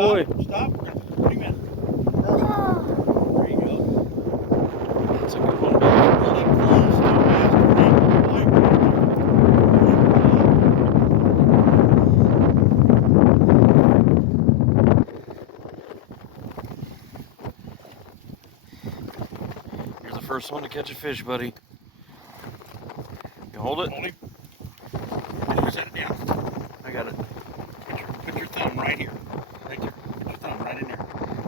boy. Stop. Put him in. Perfect. There you go. That's a good one, buddy. Really close to master angle wiper. You're the first one to catch a fish, buddy. You hold it? Hold him. Set it down. I got it. Put your thumb right here. Right there. Put your thumb right in there.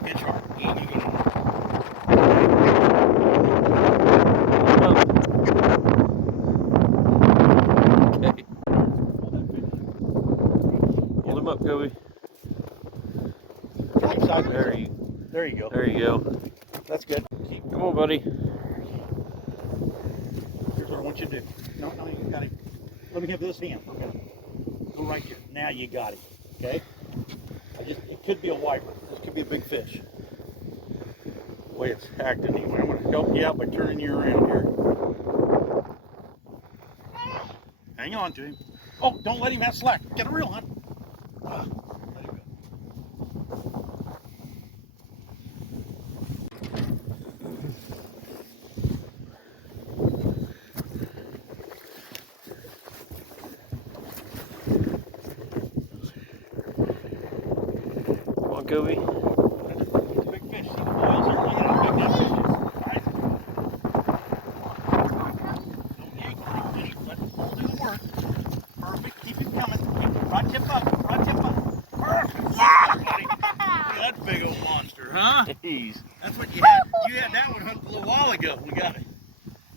Pinch hard. And you go down. Okay. Hold him up, Kobe. There you go. There you go. That's good. Come on, buddy. Here's what I want you to do. No, you got him. Let me have this hand. Okay. Go right here. Now you got him. Okay? It could be a wiper. This could be a big fish. The way it's acting anyway. I'm going to help you out by turning you around here. Hang on to him. Oh, don't let him have slack. Get a reel, hon. Let him go. Come on, Kobe. Big fish. See the boils there? Look at how big that fish is. Nice. Don't yank on him. Just let him do the work. Perfect. Keep him coming. Right tip up. Right tip up. Perfect. Yeah! Look at that big old monster, huh? Jeez. That's what you had. You had that one hooked a little while ago. We got it.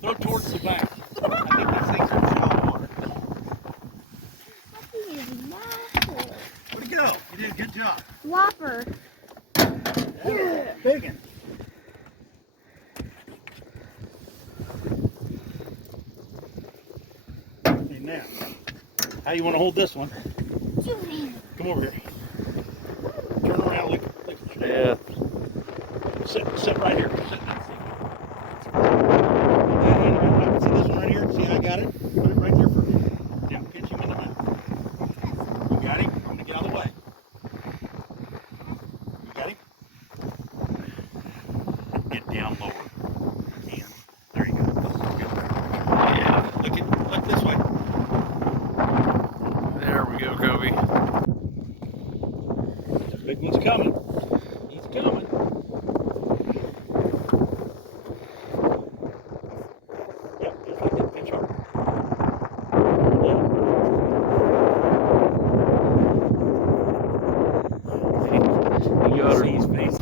Throw towards the back. I think these things are shit on water. Where'd he go? You did a good job. Whopper. Yeah, big one. Okay, now, how you want to hold this one? Come over here. Turn around, look. Yeah. Sit right here. Sit in that seat. Put that hand right. I can see this one right here. See, I got it. Put it right there for me. Yeah, pinch him in the mouth. You got him? I'm going to get out of the way. You got him? Get down lower. And there you go. Yeah. Look this way. There we go, Kobe. The big one's coming. He's coming. Yep, just like that. Pinch hard. You got her. See his face.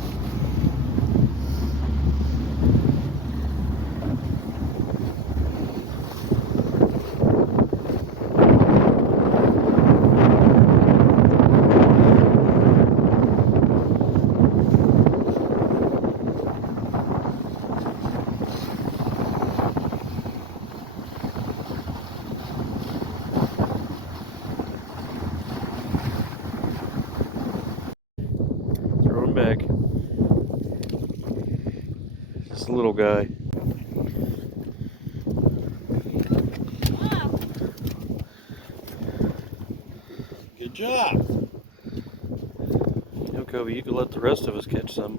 Throw him back. Just a little guy. Good job. No, Kobe, you can let the rest of us catch some.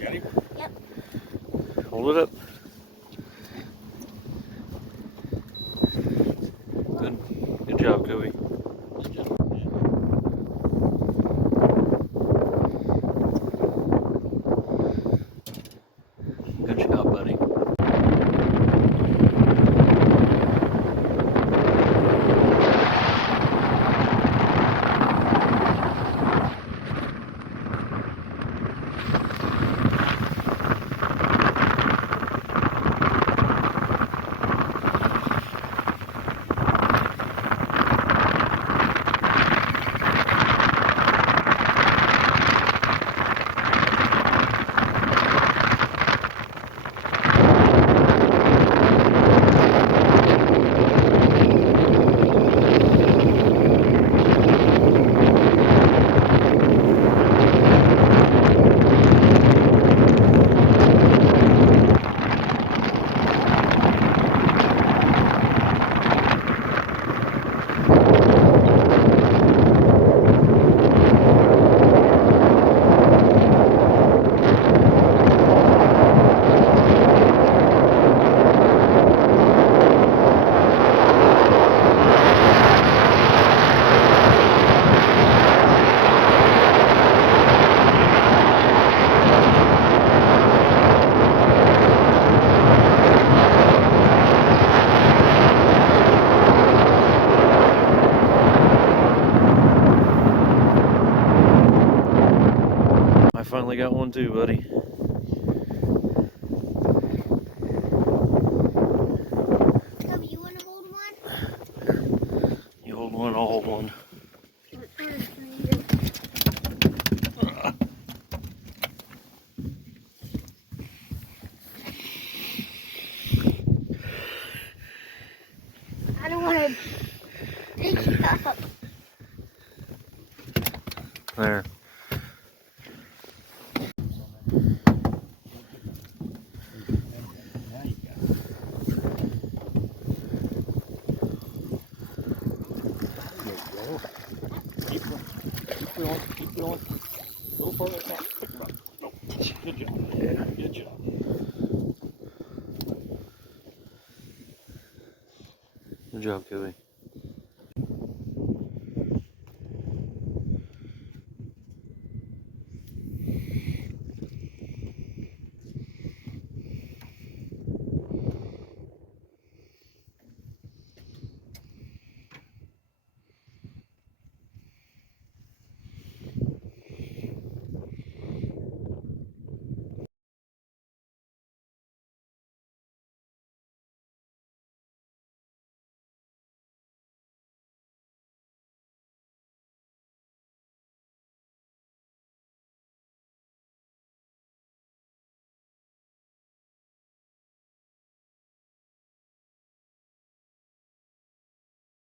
Got him? Yep. Hold it up. Good job, Kobe. Good job. Good job, buddy. finally got one too, buddy. Toby, you want to hold one? You hold one, I'll hold one. I don't want to pick it up. There. Now you got it. There you go. Keep going. Keep going. Keep going. Go further. Now, pick him up. No. Good job. Yeah. Good job. Good job, Kobe.